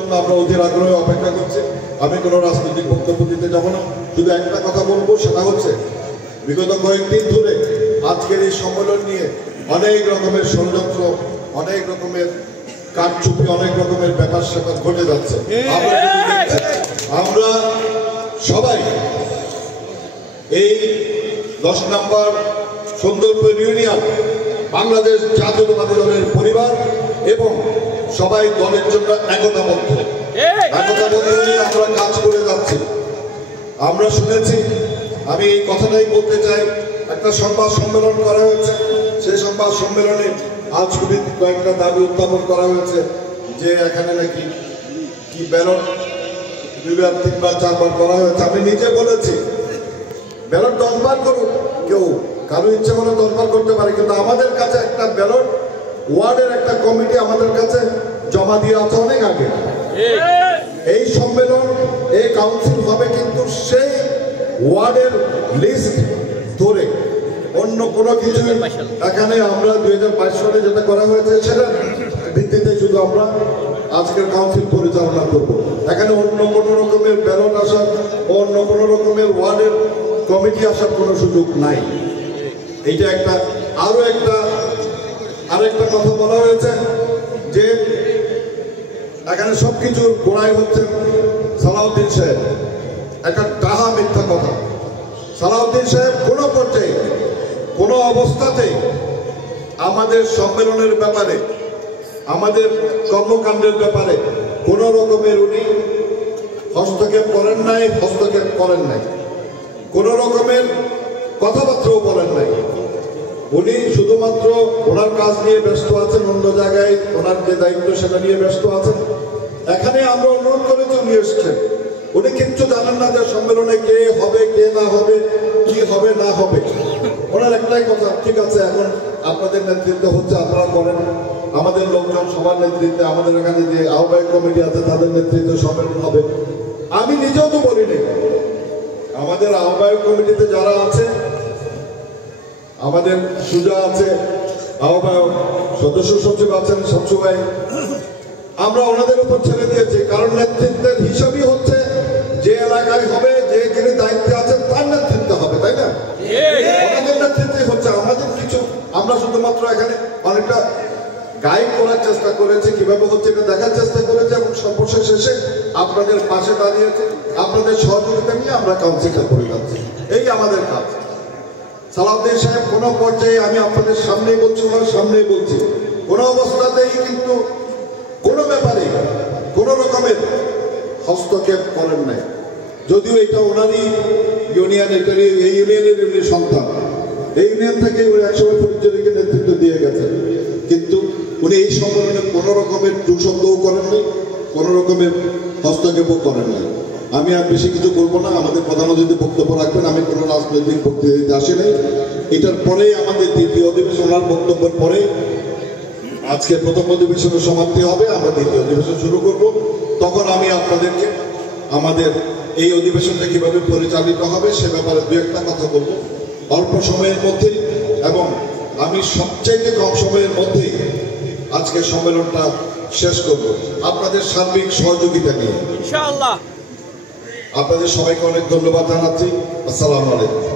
আমরা অধীর আগ্রহে অপেক্ষা করছি। আমি কোনো রাজনৈতিক বক্তব্য দিতে যাব না, শুধু একটা কথা বলবো, সেটা হচ্ছে বিগত কয়েকদিন ধরে আজকের এই সম্মেলন নিয়ে অনেক রকমের ষড়যন্ত্র, অনেক রকমের কারচুপি, অনেক রকমের ব্যাপার স্যাপার ঘটে যাচ্ছে। আমরা সবাই এই 10 নম্বর সুন্দরপুর ইউনিয়ন বাংলাদেশ জাতীয়তাবাদী দলের পরিবার এবং সবাই দলের জন্য একতাবদ্ধ নিয়ে আমরা কাজ করে যাচ্ছি। আমরা শুনেছি, আমি এই কথাটাই বলতে চাই, একটা সংবাদ সম্মেলন করা হয়েছে। সেই সংবাদ সম্মেলনে আজ খুবই কয়েকটা দাবি উত্থাপন করা হয়েছে যে এখানে নাকি কি ব্যালট 2বার 3বার 4বার করা হয়েছে। আমি নিজে বলেছি ব্যালট 10 বার করুক, কেউ কারো ইচ্ছা করে 10 বার করতে পারে, কিন্তু আমাদের কাছে একটা ব্যালট ওয়ার্ডের একটা কমিটি আমাদের কাছে জমা দিয়ে আছে অনেক আগে। এই সম্মেলন, এই কাউন্সিল হবে কিন্তু সেই ওয়ার্ডের লিস্ট ধরে, অন্য কোনো কিছু এখানে আমরা 2022 সালে যেটা করা হয়েছে সেটার ভিত্তিতে শুধু আমরা আজকের কাউন্সিল পরিচালনা করব। এখানে অন্য কোনো রকমের ব্যালট আসার, অন্য কোনো রকমের ওয়ার্ডের কমিটি আসার কোনো সুযোগ নাই। এইটা একটা। আরেকটা কথা বলা হয়েছে যে এখানে সবকিছুর গোড়ায় হচ্ছে সালাউদ্দিন সাহেব। একটা ডাহা মিথ্যা কথা। সালাউদ্দিন সাহেব কোনো পর্যায়ে, কোনো অবস্থাতে আমাদের সম্মেলনের ব্যাপারে, আমাদের কর্মকাণ্ডের ব্যাপারে কোনো রকমের উনি হস্তক্ষেপ করেন নাই, কোনো রকমের কথাবার্তাও বলেন নাই। উনি শুধুমাত্র ওনার কাজ নিয়ে ব্যস্ত আছেন, অন্য জায়গায় ওনার যে দায়িত্ব সেটা নিয়ে ব্যস্ত আছেন। এখানে আমরা অনুরোধ করে চলে এসছেন, উনি কিচ্ছু জানেন না যে সম্মেলনে কে হবে, কে না হবে, কি হবে না হবে। ওনার একটাই কথা, ঠিক আছে এখন আপনাদের নেতৃত্ব হচ্ছে, আপনারা করেন, আমাদের লোকজন সবার নেতৃত্বে, আমাদের এখানে যে আহ্বায়ক কমিটি আছে তাদের নেতৃত্বে সম্মেলন হবে। আমি নিজেও তো বলিনি, আমাদের আহ্বায়ক কমিটিতে যারা আছে, আমাদের সুজা আছে, আহ্বায়ক সদস্য সচিব আছেন, সবসময় আমরা ওনাদের উপর ছেড়ে দিয়েছি। কারণ নেতৃত্বের হিসাবই হচ্ছে যে এলাকায় হবে, যে যিনি দায়িত্বে আছেন তার নেতৃত্ব হবে, তাই না? ওনাদের নেতৃত্বে হচ্ছে, আমাদের কিছু, আমরা শুধুমাত্র এখানে অনেকটা গাইড করার চেষ্টা করেছি, কিভাবে হচ্ছে এটা দেখার চেষ্টা করেছি, এবং সর্বশেষ শেষে আপনাদের পাশে দাঁড়িয়েছে, আপনাদের সহযোগিতা নিয়ে আমরা কাউন্সিলটা করে যাচ্ছি। এই আমাদের কাজ। সালাউদ্দিন সাহেব কোনো পর্যায়ে, আমি আপনাদের সামনেই বলছি, ওনার সামনেই বলছি, কোনো অবস্থাতেই কিন্তু কোনো ব্যাপারে কোনো রকমের হস্তক্ষেপ করেন নাই। যদিও এটা ওনারই ইউনিয়ন, এই ইউনিয়নের উনি সন্তান, এই ইউনিয়ন থেকে উনি একসময় ফরিদজুরিকে নেতৃত্ব দিয়ে গেছেন, কিন্তু উনি এই সম্মেলনে কোনো রকমের দুঃশব্দও করেন নাই, কোনো রকমের হস্তক্ষেপও করেন নাই। আমি আর বেশি কিছু বলবো না, আমাদের প্রধান অতিথি বক্তব্য রাখবেন। আমি কোনো রাজনৈতিক বক্তব্য দিতে আসি নাই। এটার পরেই আমাদের দ্বিতীয় অধিবেশন, ওনার বক্তব্যের পরে আজকে প্রথম অধিবেশনের সমাপ্তি হবে, আমরা দ্বিতীয় অধিবেশন শুরু করব। তখন আমি আপনাদেরকে আমাদের এই অধিবেশনটা কিভাবে পরিচালিত হবে সে ব্যাপারে দু একটা কথা বলবো অল্প সময়ের মধ্যে, এবং আমি সবচেয়ে কম সময়ের মধ্যে আজকে সম্মেলনটা শেষ করব আপনাদের সার্বিক সহযোগিতা নিয়ে ইনশাআল্লাহ। আপনাদের সবাইকে অনেক ধন্যবাদ জানাচ্ছি। আসসালামু আলাইকুম।